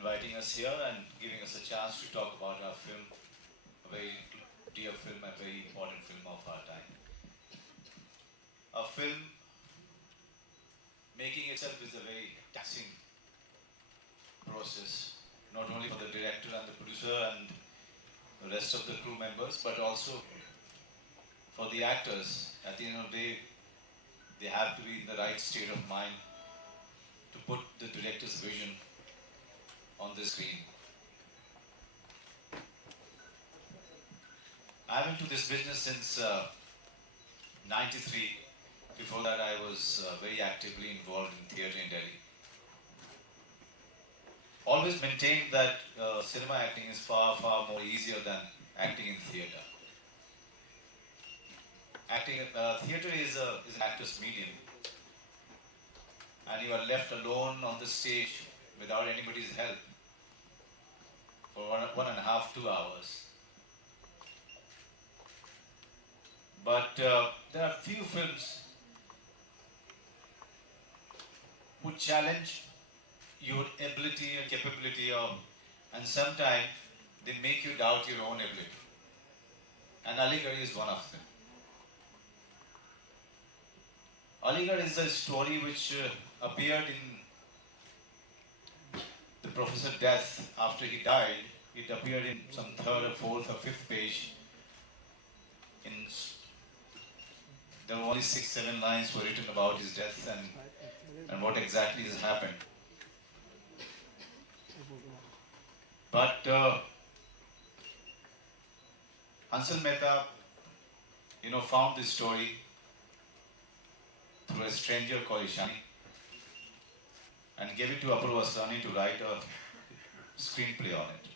inviting us here and giving us a chance to talk about our film, a very dear film, a very important film of our time. A film making itself is a very taxing process, not only for the director and the producer and the rest of the crew members, but also for the actors. At the end of the day, they have to be in the right state of mind to put the director's vision on the screen. I'm into this business since 93. Before that, I was very actively involved in theatre in Delhi. Always maintained that cinema acting is far, far more easier than acting in theatre. Theatre is an actor's medium, and you are left alone on the stage without anybody's help for 1.5, 2 hours. But there are few films who challenge your ability and capability and sometimes they make you doubt your own ability. And Aligarh is one of them. Aligarh is a story which appeared in the Professor's death. After he died, it appeared in some 3rd or 4th or 5th page. There were only 6-7 lines were written about his death and what exactly has happened. But Hansal Mehta, found this story through a stranger called Ishani and gave it to Apurva Asrani to write a screenplay on it.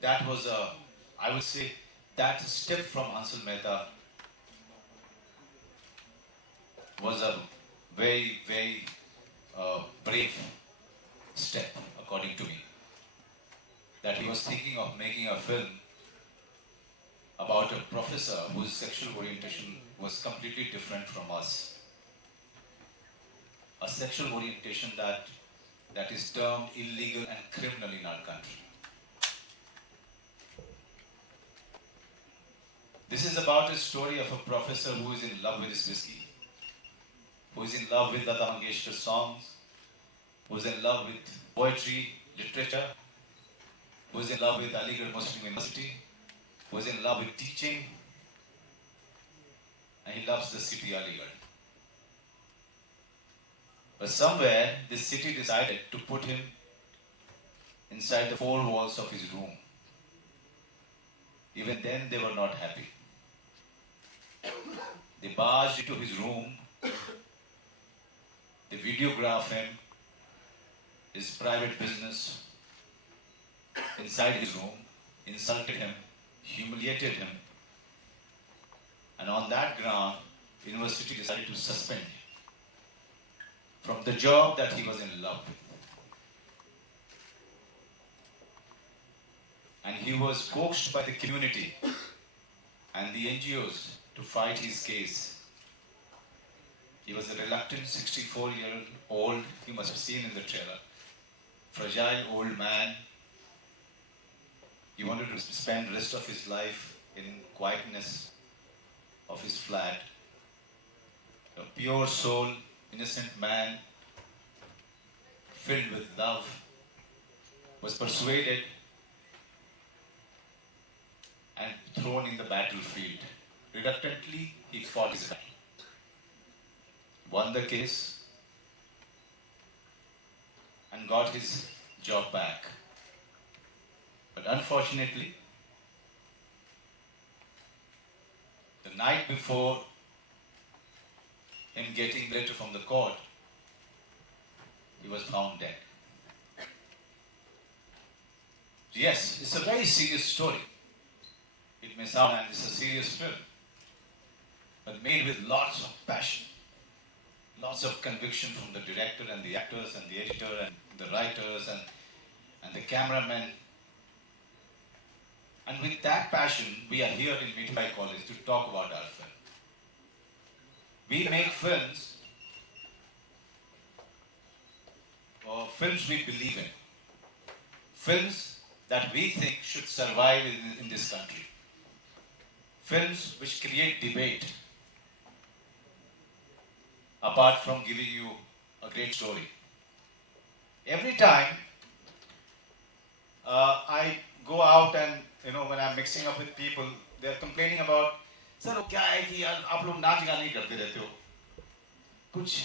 That was I would say, that step from Hansal Mehta was a very, very brave step, according to me. That he was thinking of making a film about a professor whose sexual orientation was completely different from us. A sexual orientation that is termed illegal and criminal in our country. This is about a story of a professor who is in love with his whiskey, who is in love with Lata Mangeshkar's songs, who is in love with poetry, literature, who is in love with Aligarh Muslim University, who is in love with teaching, and he loves the city Aligarh. But somewhere, this city decided to put him inside the 4 walls of his room. Even then, they were not happy. They barged into his room, they videographed him, his private business, inside his room, insulted him, humiliated him, and on that ground, the university decided to suspend him from the job that he was in love with. And he was coaxed by the community and the NGOs to fight his case. He was a reluctant 64-year-old, you must have seen in the trailer, fragile old man. He wanted to spend the rest of his life in quietness of his flat. A pure soul, innocent man, filled with love, was persuaded and thrown in the battlefield. Reluctantly, he fought his battle. Won the case and got his job back. But unfortunately, the night before him getting the letter from the court, he was found dead. Yes, it's a very serious story. It may sound, and it's a serious film, but made with lots of passion, lots of conviction from the director and the actors and the editor and the writers and the cameramen. And with that passion, we are here in Mithibai College to talk about our film. We make films films we believe in, films that we think should survive in this country, films which create debate apart from giving you a great story. Every time I go out and when I'm mixing up with people, they're complaining about, sir, क्या है कि यार आप लोग नाच गाना ही करते रहते हो, कुछ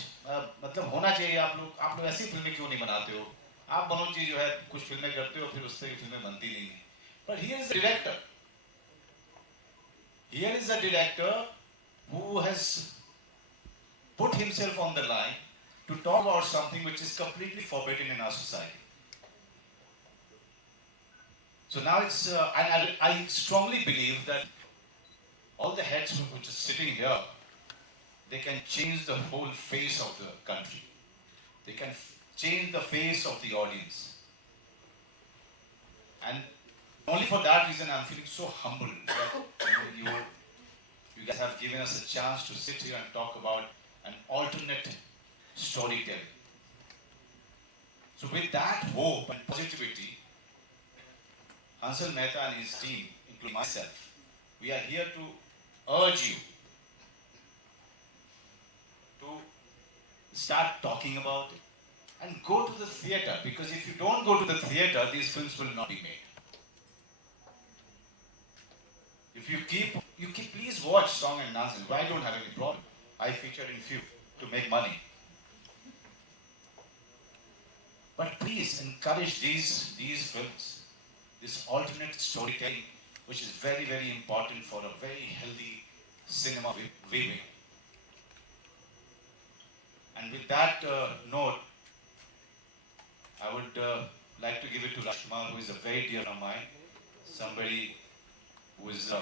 मतलब होना चाहिए, आप लोग ऐसी फिल्में क्यों नहीं बनाते हो, आप मनोज जी जो है कुछ फिल्में करते हो फिर उससे फिल्में बनती नहीं है. But here is a director who has put himself on the line to talk about something which is completely forbidden in our society. So now it's, and I strongly believe that all the heads which are sitting here, they can change the whole face of the country. They can change the face of the audience. And only for that reason I'm feeling so humbled that you guys have given us a chance to sit here and talk about an alternate storytelling. So with that hope and positivity, Hansal, Mehta and his team, including myself, we are here to urge you to start talking about it and go to the theatre, because if you don't go to the theatre, these films will not be made. If you keep, please watch Song and Dances. I don't have any problem. I featured in few to make money. But please encourage these films, this alternate storytelling, which is very, very important for a very healthy cinema viewing. And with that note, I would like to give it to Rajkumar, who is a very dear friend of mine, somebody who is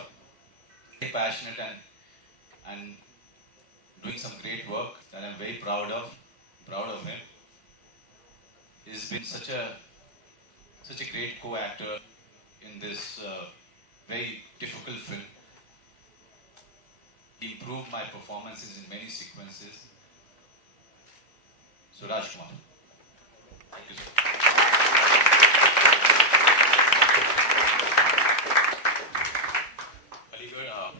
very passionate and doing some great work that I'm very proud of him. He's been such a great co-actor in this very difficult film. He improved my performances in many sequences. So Rajkumar, thank you, sir. Aligarh,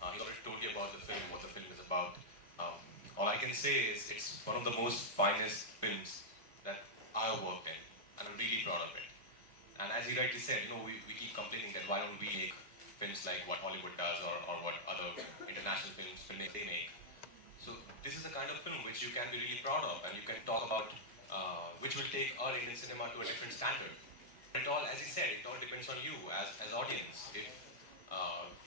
he already told you about the film, what the film is about. All I can say is it's one of the most finest films that I've worked in, and I'm really proud of it. And as he rightly said, we keep complaining that why don't we make films like what Hollywood does or what other international films they make. So this is the kind of film which you can be really proud of, and you can talk about which will take our Indian cinema to a different standard. It all, as he said, it all depends on you as audience. If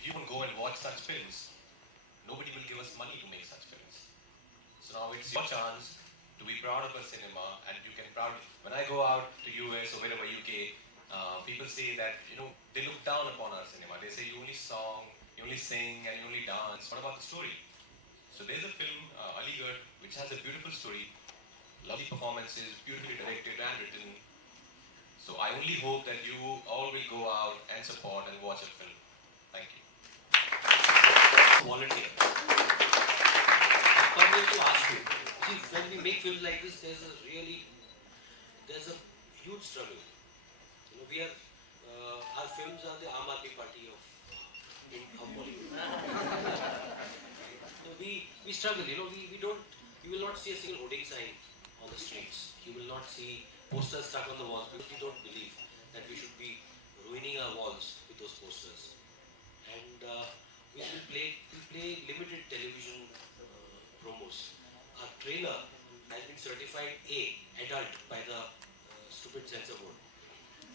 you won't go and watch such films, nobody will give us money to make such films. So now it's your chance to be proud of our cinema, and you can proudly. When I go out to US or wherever UK, people say that they look down upon our cinema. They say you only song, you only sing, and you only dance. What about the story? So there's a film, Aligarh, which has a beautiful story, lovely performances, beautifully directed and written. So I only hope that you all will go out and support and watch a film. Thank you. Volunteer. I've come here to ask you. See, when we make films like this, there's a huge struggle. Our films are the Aam Aadmi Party of Bollywood. We struggle. You will not see a single hoarding sign on the streets. You will not see posters stuck on the walls because we don't believe that we should be ruining our walls with those posters. And we play limited television promos. Our trailer has been certified A, adult, by the stupid censor board.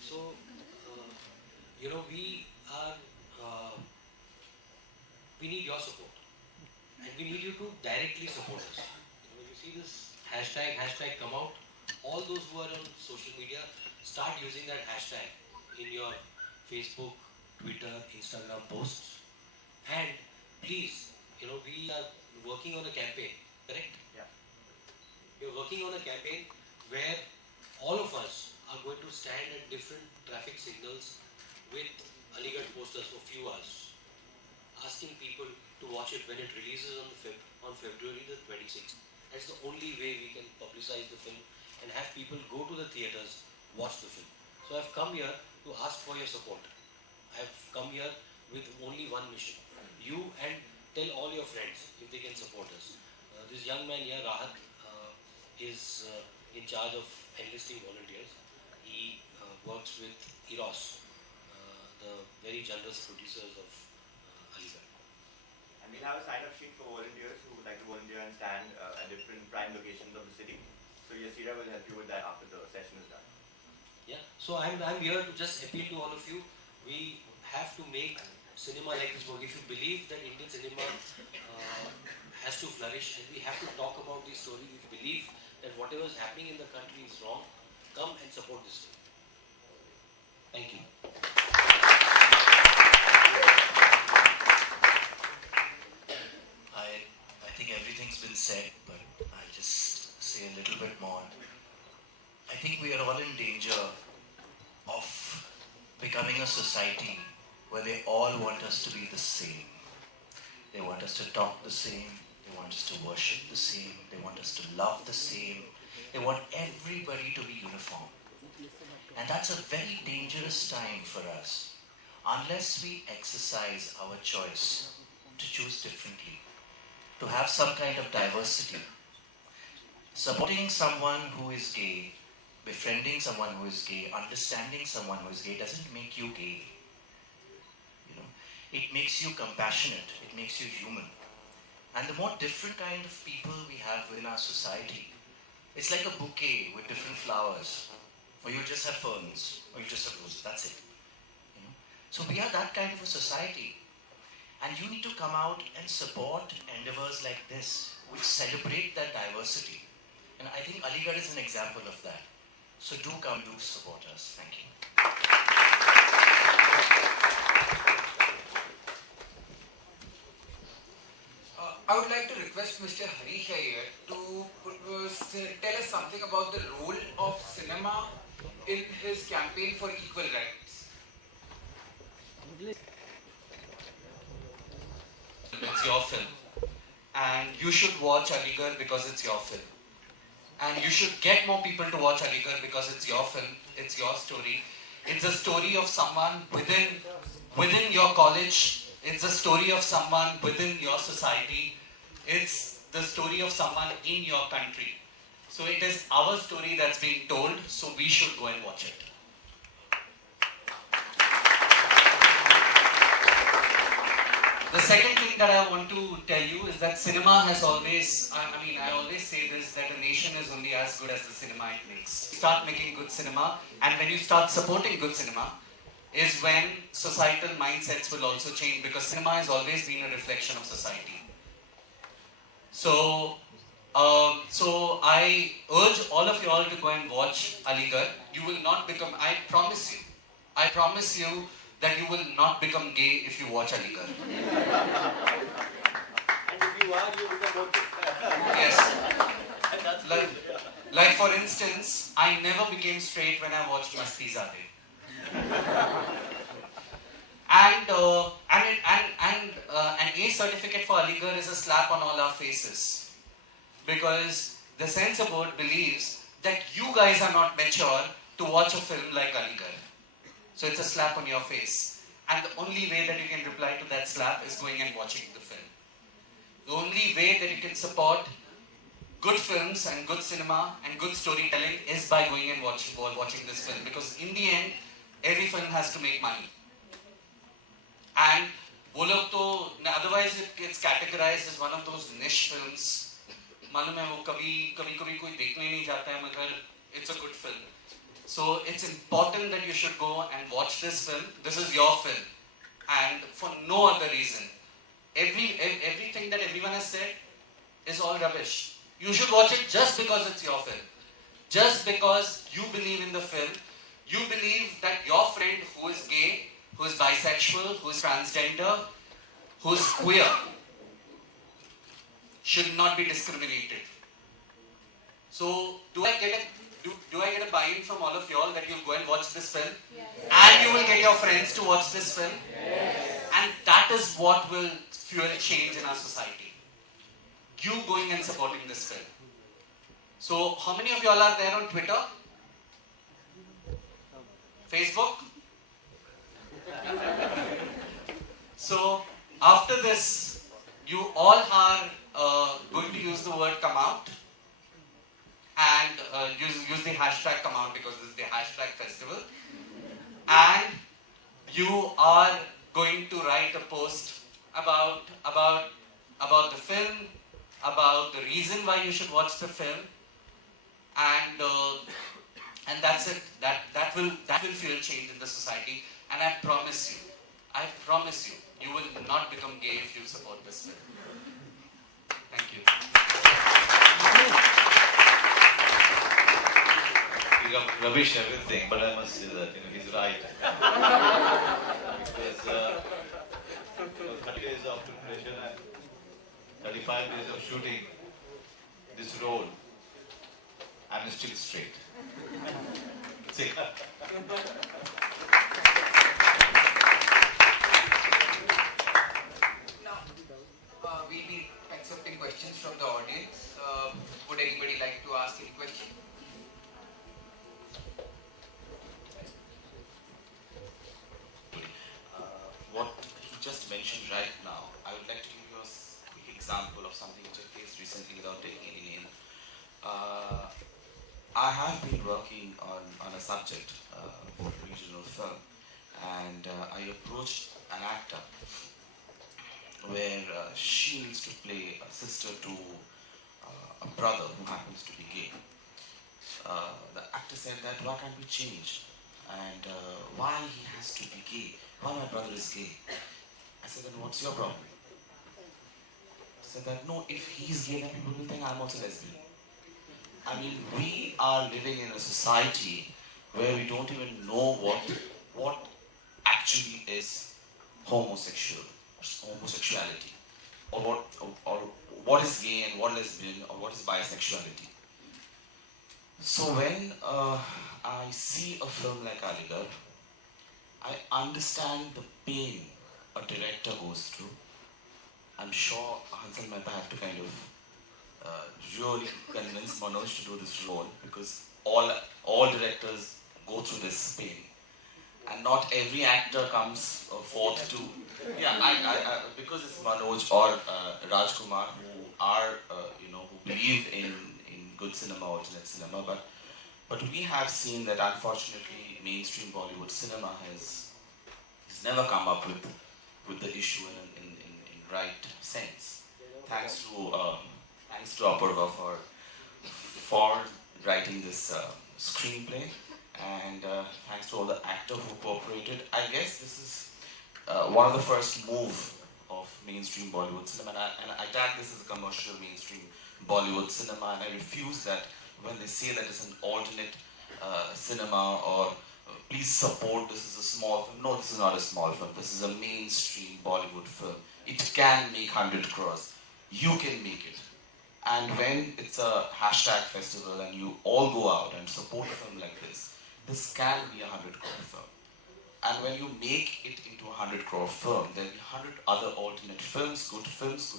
So, we need your support, and we need you to directly support us. You see this hashtag come out. All those who are on social media, start using that hashtag in your Facebook, Twitter, Instagram posts. And please, we are working on a campaign, correct? Yeah. We are working on a campaign where all of us are going to stand at different traffic signals with Aligarh posters for few hours, asking people to watch it when it releases on February the 26th. That's the only way we can publicize the film and have people go to the theatres, watch the film. So I've come here to ask for your support. I've come here with only one mission. You and tell all your friends if they can support us. This young man here, Rahat, is in charge of enlisting volunteers. He works with Eros, the very generous producers of Aligarh. And we'll have a sign-up sheet for volunteers who would like to volunteer and stand at different prime locations of the city. So Yasira will help you with that after the session is done. Yeah, so I'm here to just appeal to all of you. We have to make cinema like this work. If you believe that Indian cinema has to flourish, and we have to talk about these stories, if you believe that whatever is happening in the country is wrong, come and support this film. Thank you. I think everything's been said, but I'll just say a little bit more. I think we are all in danger of becoming a society where they all want us to be the same. They want us to talk the same. They want us to worship the same. They want us to love the same. They want everybody to be uniform. And that's a very dangerous time for us, unless we exercise our choice to choose differently, to have some kind of diversity. Supporting someone who is gay, befriending someone who is gay, understanding someone who is gay doesn't make you gay. It makes you compassionate, it makes you human. And the more different kind of people we have within our society, it's like a bouquet with different flowers. Or you just have ferns, or you just have roses, that's it. So we are that kind of a society. And you need to come out and support endeavors like this, which celebrate that diversity. And I think Aligarh is an example of that. So do come, do support us. Thank you. I would like to request Mr. Harish here to tell us something about the role of cinema in his campaign for equal rights. It's your film. And you should watch Aligarh because it's your film. And you should get more people to watch Aligarh because it's your film, it's your story. It's a story of someone within your college. It's a story of someone within your society. It's the story of someone in your country. So it is our story that's being told, so we should go and watch it. The second thing that I want to tell you is that cinema has always, I always say this, that a nation is only as good as the cinema it makes. Start making good cinema, and when you start supporting good cinema, is when societal mindsets will also change, because cinema has always been a reflection of society. So I urge all of you all to go and watch Aligarh. You will not become, I promise you that you will not become gay if you watch Aligarh. And if you are, you become more Yes. And that's Like for instance, I never became straight when I watched Masti Zade. An A certificate for Aligarh is a slap on all our faces, because the censor board believes that you guys are not mature to watch a film like Aligarh. So it's a slap on your face. And the only way that you can reply to that slap is going and watching the film. The only way that you can support good films and good cinema and good storytelling is by going and watching this film. Because in the end, every film has to make money. And otherwise it gets categorized as one of those niche films. मालूम है वो कभी कोई देखने नहीं जाता है मगर it's a good film. So it's important that you should go and watch this film. This is your film, and for no other reason. Everything that everyone has said is all rubbish. You should watch it just because it's your film. Just because you believe in the film. You believe that your friend who is gay, who is bisexual, who is transgender, who is queer, should not be discriminated. So, do I get a buy-in from all of y'all that you'll go and watch this film? Yes. And you will get your friends to watch this film? Yes. And that is what will fuel change in our society. You going and supporting this film. So, how many of y'all are there on Twitter? Facebook? So, after this, you all are going to use the word come out and use the hashtag come out because this is the hashtag festival. And you are going to write a post about the film, about the reason why you should watch the film, and that's it. That will fuel change in the society. And I promise you, you will not become gay if you support this film. Thank you. You have rubbish everything, but I must say that he's right. Because 30 days of preparation and 35 days of shooting this role, I'm still straight. See? Now, we'll be accepting questions from the audience. Would anybody like to ask any question? What he just mentioned right now, I would like to give you a quick example of something which I faced recently without taking any name. I have been working on a subject for a regional film, and I approached an actor where she needs to play a sister to a brother who happens to be gay. The actor said that why can't we change? And why he has to be gay? Why my brother is gay? I said, then what's your problem? He said that no, if he's gay then people will think I'm also lesbian. I mean, we are living in a society where we don't even know what actually is homosexuality, or what is gay and what lesbian, or what is bisexuality. So when I see a film like Aligarh, I understand the pain a director goes through. I'm sure Hansal Mehta had to kind of really convince Manoj to do this role, because all directors go through this pain, and not every actor comes forth to. Yeah, I because it's Manoj or Rajkumar who are who believe in good cinema, alternate cinema, but we have seen that unfortunately mainstream Bollywood cinema has never come up with the issue in right sense. Thanks to Apurva for writing this screenplay, and thanks to all the actors who cooperated. I guess this is one of the first move of mainstream Bollywood cinema, and I tag this as a commercial mainstream Bollywood cinema, and I refuse that when they say that it's an alternate cinema or please support, this is a small film. No, this is not a small film. This is a mainstream Bollywood film. It can make 100 crores. You can make it. And when it's a hashtag festival and you all go out and support a film like this can be a 100 crore film. And when you make it into a 100 crore film, there'll be 100 other alternate films, good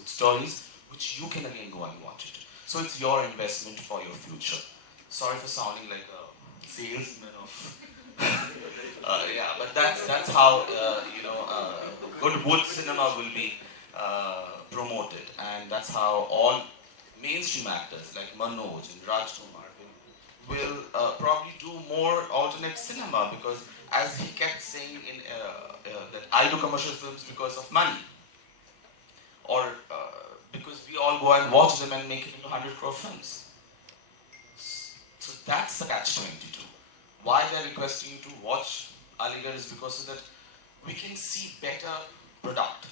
stories, which you can again go and watch it. So it's your investment for your future. Sorry for sounding like a salesman of yeah, but that's how good wood cinema will be promoted, and that's how all mainstream actors like Manoj and Rajkumar will probably do more alternate cinema, because as he kept saying that I do commercial films because of money, or because we all go and watch them and make it into 100 crore films. So that's the catch-22. Why they're requesting you to watch Aligarh is because so that we can see better product,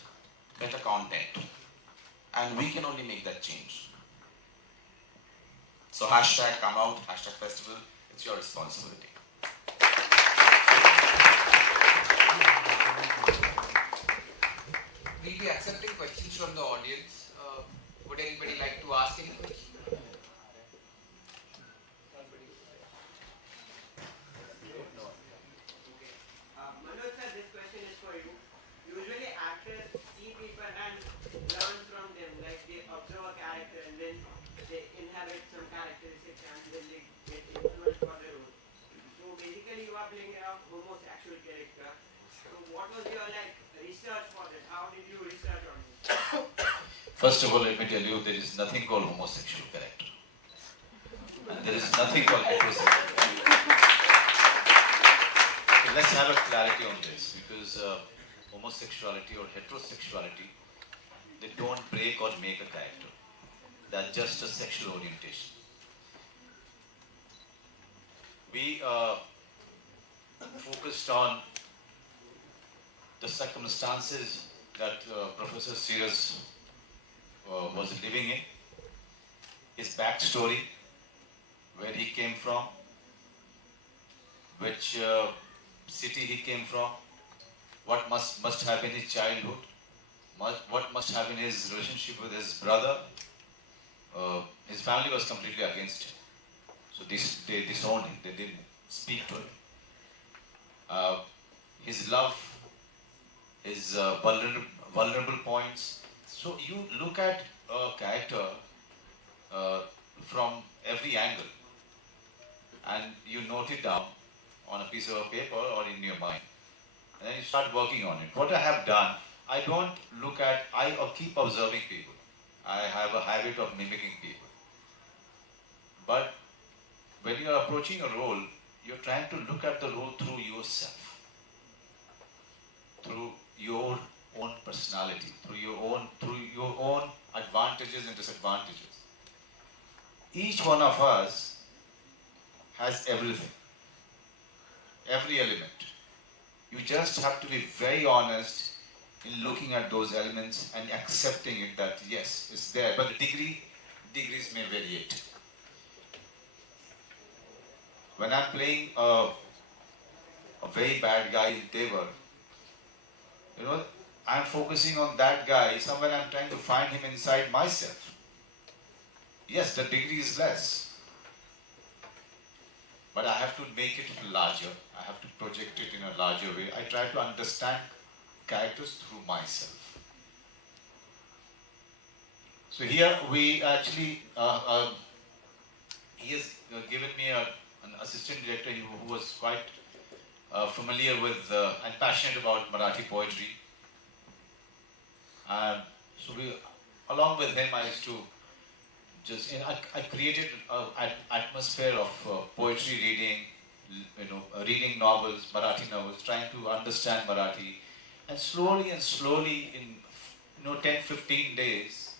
better content, and we can only make that change. So hashtag come out, hashtag festival, it's your responsibility. We'll be accepting questions from the audience. Would anybody like to ask any question? Manoj sir, this question is for you. Usually actors see people and learn from them, like they observe a character and then they inhabit some characteristics First of all, let me tell you, there is nothing called homosexual character. And there is nothing called heterosexual. So let's have a clarity on this, because homosexuality or heterosexuality, they don't break or make a character. That's just a sexual orientation. We focused on the circumstances that Professor Sears was living in, his backstory, where he came from, which city he came from, what must have been his childhood, what must have been his relationship with his brother. His family was completely against him. So they disowned him, they didn't speak to him. His love, his vulnerable points. So you look at a character from every angle and you note it down on a piece of paper or in your mind. And then you start working on it. What I have done, I don't look at, I keep observing people. I have a habit of mimicking people. But when you are approaching a role, you're trying to look at the role through yourself, through your own personality, through your own advantages and disadvantages. Each one of us has everything, every element. You just have to be very honest in looking at those elements and accepting it that yes, it's there, but the degrees may variate. When I'm playing a very bad guy in Devar, I'm focusing on that guy, somewhere I'm trying to find him inside myself. Yes, the degree is less, but I have to make it larger. I have to project it in a larger way. I try to understand characters through myself. So here we actually, he has given me an assistant director who was quite familiar with and passionate about Marathi poetry. So along with him, I used to I created an atmosphere of poetry reading, reading novels, Marathi novels, trying to understand Marathi. And slowly in 10-15 days,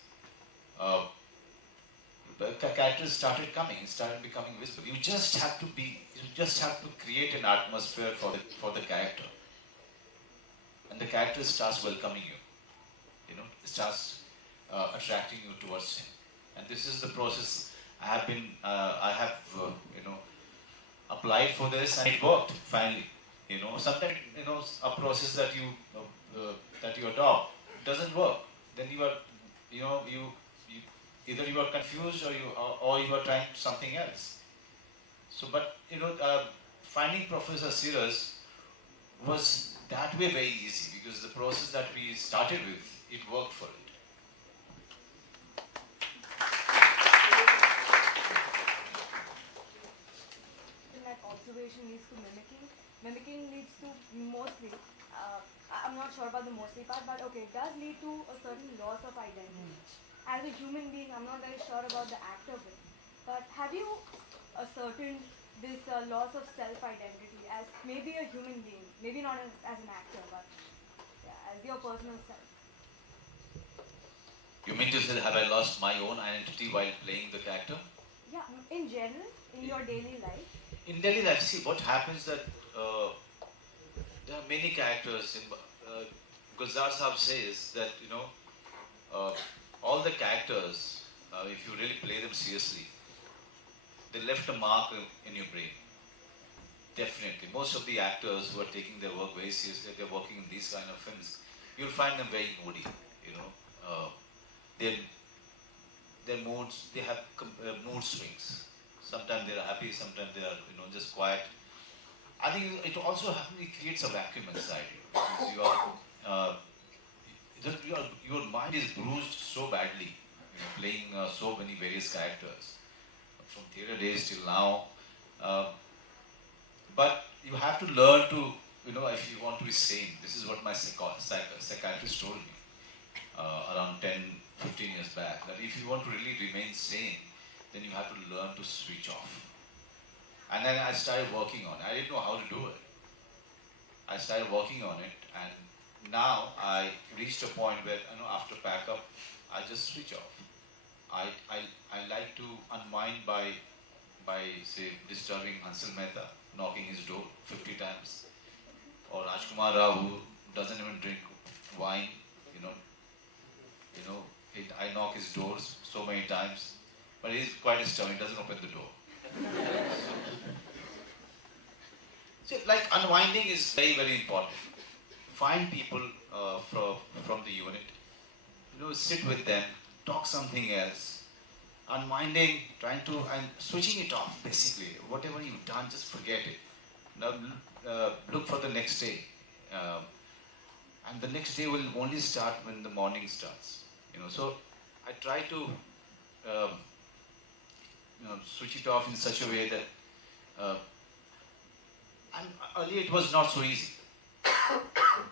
the characters started becoming visible. You just have to create an atmosphere for the character, and the character starts welcoming you. It starts attracting you towards him. And this is the process I have applied for this, and it worked finally. Sometimes a process that you adopt doesn't work. Then you are either you are confused or you are trying something else. So, but finding Professor Sears was that way very easy, because the process that we started with, it worked for it. That observation leads to mimicking. Mimicking leads to mostly, I'm not sure about the mostly part, but okay, it does lead to a certain loss of identity. As a human being, I'm not very sure about the actor bit, but have you ascertained this loss of self-identity as maybe a human being, maybe not as an actor, but as your personal self? You mean to say, have I lost my own identity while playing the character? Yeah, in general, in your daily life. In daily life, see what happens that there are many characters. Gulzar Saab says that all the characters, if you really play them seriously, they left a mark in your brain. Definitely, most of the actors who are taking their work very seriously, they're working in these kind of films, you'll find them very moody. Their moods, they have mood swings. Sometimes they are happy, sometimes they are just quiet. I think it also creates a vacuum inside you, because your mind is bruised so badly, playing so many various characters from theatre days till now. But you have to learn to, if you want to be sane. This is what my psychiatrist told me. around 10, 15 years back, that if you want to really remain sane, then you have to learn to switch off. And then I started working on it. I didn't know how to do it. I started working on it, and now I reached a point where, after pack up, I just switch off. I like to unwind by say disturbing Hansal Mehta, knocking his door 50 times, or Rajkumar who doesn't even drink wine. I knock his doors so many times, but he's quite disturbing. He doesn't open the door. See, like unwinding is very, very important. Find people from the unit, sit with them, talk something else. Unwinding, and switching it off, basically. Whatever you've done, just forget it. Now look for the next day. And the next day will only start when the morning starts. So I try to switch it off in such a way that earlier it was not so easy.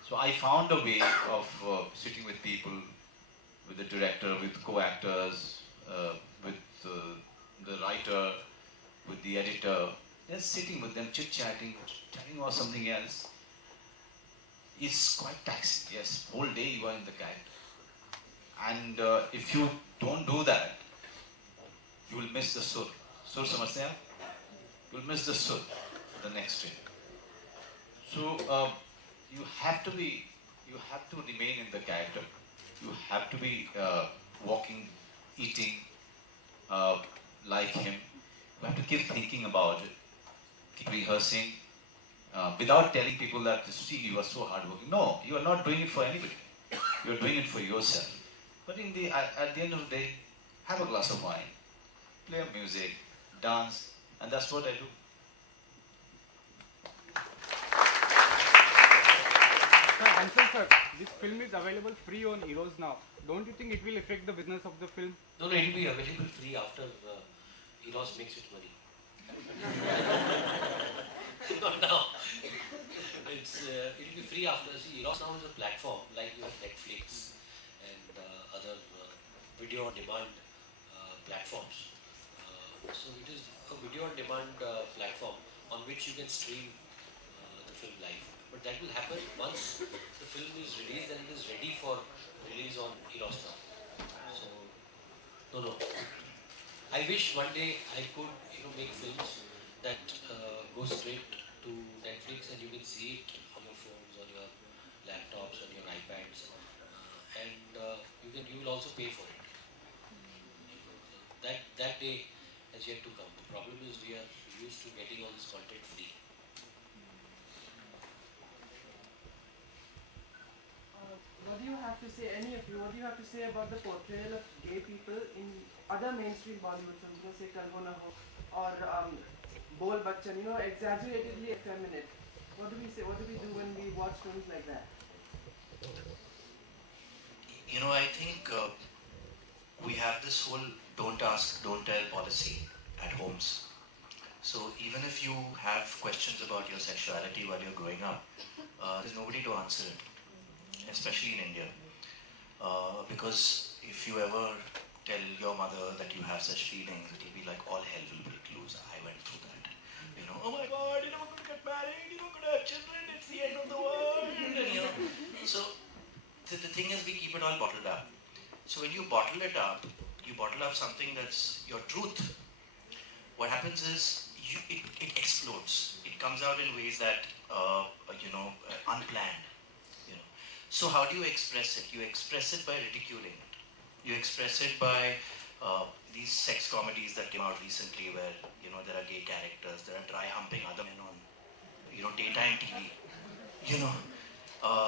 So I found a way of sitting with people, with the director, with co-actors, with the writer, with the editor, just sitting with them, chit-chatting, chatting about something else. It's quite taxing, yes. Whole day you are in the character. And if you don't do that, you will miss the sur. Sur samajhte hain? You will miss the sur the next day. So you have to remain in the character. You have to be walking, eating like him. You have to keep thinking about it, keep rehearsing, without telling people that, see, you are so hardworking. No, you are not doing it for anybody. You are doing it for yourself. But at the end of the day, have a glass of wine, play music, dance, and that's what I do. Hansal sir, this film is available free on Eros now. Don't you think it will affect the business of the film? No, it will be available free after Eros makes it money. Not now. It will be free after. See, Eros now is a platform like you have Netflix and other video on demand platforms. So it is a video on demand platform on which you can stream the film live. But that will happen once the film is released and it is ready for release on Eros now. So, no. I wish one day I could, make films that go straight to Netflix and you can see it on your phones, on your laptops, on your iPads, and you will also pay for it. That day has yet to come. The problem is we are used to getting all this content free. What do you have to say, any of you, what do you have to say about the portrayal of gay people in other mainstream Bollywood films, say Kalgona Ho or Bol Bachchan, exaggeratedly effeminate? What do we say, what do we do when we watch films like that? I think we have this whole don't ask, don't tell policy at homes. So even if you have questions about your sexuality while you're growing up, there's nobody to answer it. Especially in India, because if you ever tell your mother that you have such feelings, it will be like all hell will break loose. I went through that. Oh my God, you're not going to get married, you're not going to have children, it's the end of the world. So the thing is, we keep it all bottled up. So when you bottle it up, you bottle up something that's your truth. What happens is it explodes. It comes out in ways that unplanned. So how do you express it? You express it by ridiculing it. You express it by these sex comedies that came out recently where, there are gay characters, there are dry humping other men on, daytime TV.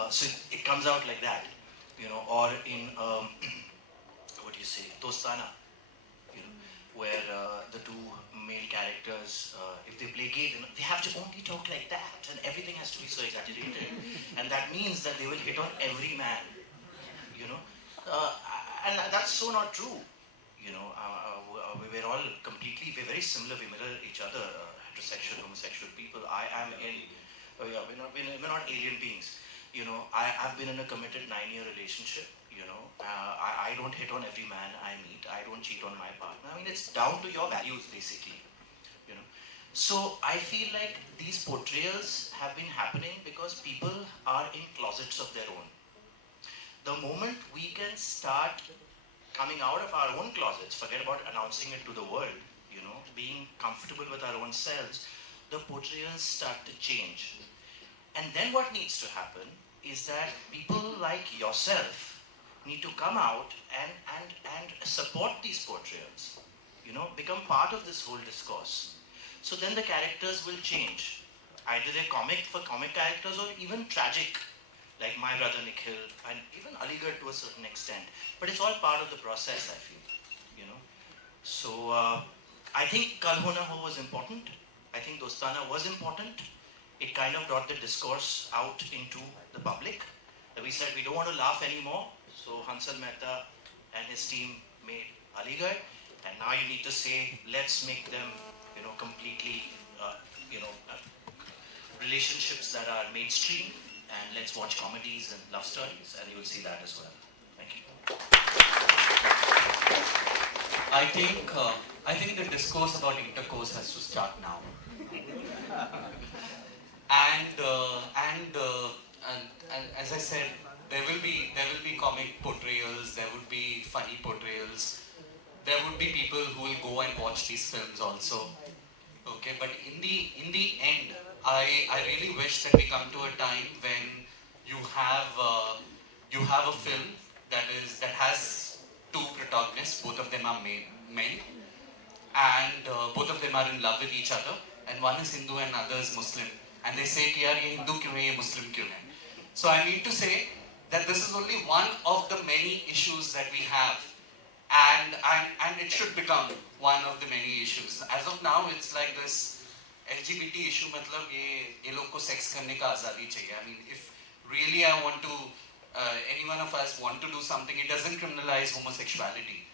So it comes out like that, or in, Dostana, where the two male characters, if they play gay, they have to only talk like that, and everything has to be so exaggerated. And that means that they will hit on every man, and that's so not true. We're all we're very similar, we mirror each other, heterosexual, homosexual people. We're not alien beings. I've been in a committed 9-year relationship. I don't hit on every man I meet. I don't cheat on my partner. I mean, it's down to your values, basically. So I feel like these portrayals have been happening because people are in closets of their own. The moment we can start coming out of our own closets, forget about announcing it to the world, being comfortable with our own selves, the portrayals start to change. And then what needs to happen is that people like yourself need to come out and support these portrayals, become part of this whole discourse. So then the characters will change. Either they're comic for comic characters or even tragic, like my brother Nikhil, and even Aligarh to a certain extent. But it's all part of the process, I feel, So I think Kal Ho Na Ho was important. I think Dostana was important. It kind of brought the discourse out into the public. We said we don't want to laugh anymore. So Hansal Mehta and his team made Aligarh. And now you need to say, let's make them completely, relationships that are mainstream, and let's watch comedies and love stories, and you will see that as well. Thank you. I think the discourse about intercourse has to start now. and as I said, there will be comic portrayals, there would be funny portrayals, there would be people who will go and watch these films also. Okay, but in the end, I really wish that we come to a time when you have a film that has two protagonists, both of them are men, and both of them are in love with each other, and one is Hindu and other is Muslim, and they say, "Yaar, ye Hindu kyun hai, ye Muslim kyun hai?" So I need to say that this is only one of the many issues that we have, and it should become one of the many issues. As of now, it's like this LGBT issue, मतलब ये लोग को sex करने का आज़ादी चाहिए. I mean, if really I want to, any one of us want to do something, it doesn't criminalize homosexuality.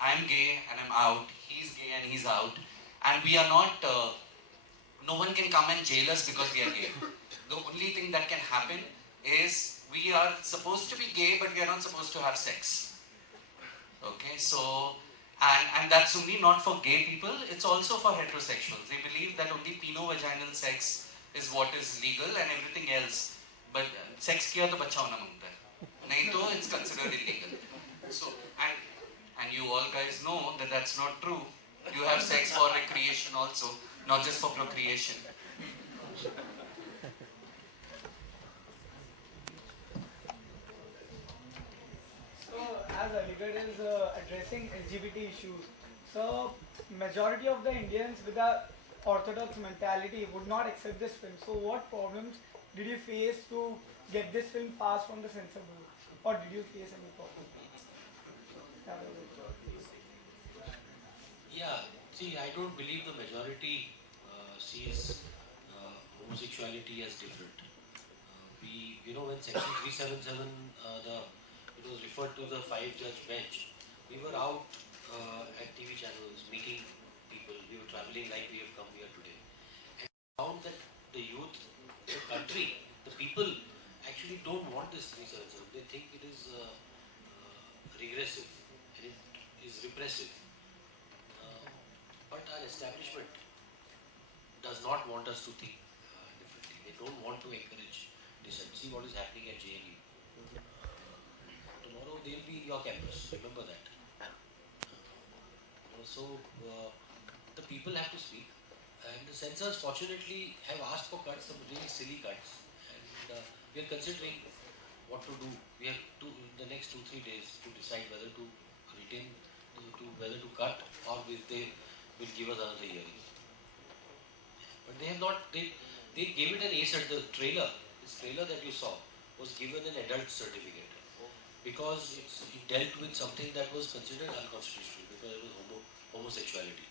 I'm gay and I'm out, he's gay and he's out, and we are not, no one can come and jail us because we are gay. The only thing that can happen is we are supposed to be gay, but we are not supposed to have sex. Okay, so, and that's only not for gay people, it's also for heterosexuals. They believe that only peno-vaginal sex is what is legal and everything else. But sex kiya to bacha hona mangta hai. Nahi to it's considered illegal. So, and you all guys know that that's not true. You have sex for recreation also, not just for procreation. As Aligarh is addressing LGBT issues, so majority of the Indians with a orthodox mentality would not accept this film. So what problems did you face to get this film passed from the censor board, or did you face any problem? Yeah, see, I don't believe the majority sees homosexuality as different. When Section 377 it was referred to the 5-judge bench, we were out at TV channels meeting people. We were traveling like we have come here today, and found that the youth, the country, the people actually don't want this 377. They think it is regressive and it is repressive. But our establishment does not want us to think differently. They don't want to encourage dissent. See what is happening at JNU. Tomorrow they'll be in your campus. Remember that. So the people have to speak, and the censors fortunately have asked for cuts, some really silly cuts, and we are considering what to do. We have to in the next 2-3 days to decide whether to retain, whether to cut, or if they will give us another hearing. But they have not. They gave it an A cert. The trailer, this trailer that you saw, was given an adult certificate because it dealt with something that was considered unconstitutional because it was homosexuality.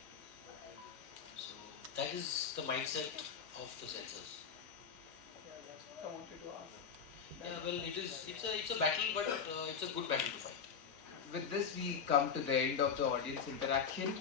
So that is the mindset of the censors. Yeah, that's what I wanted to ask. Yeah, well, it's a battle, but it's a good battle to fight. With this, we come to the end of the audience interaction.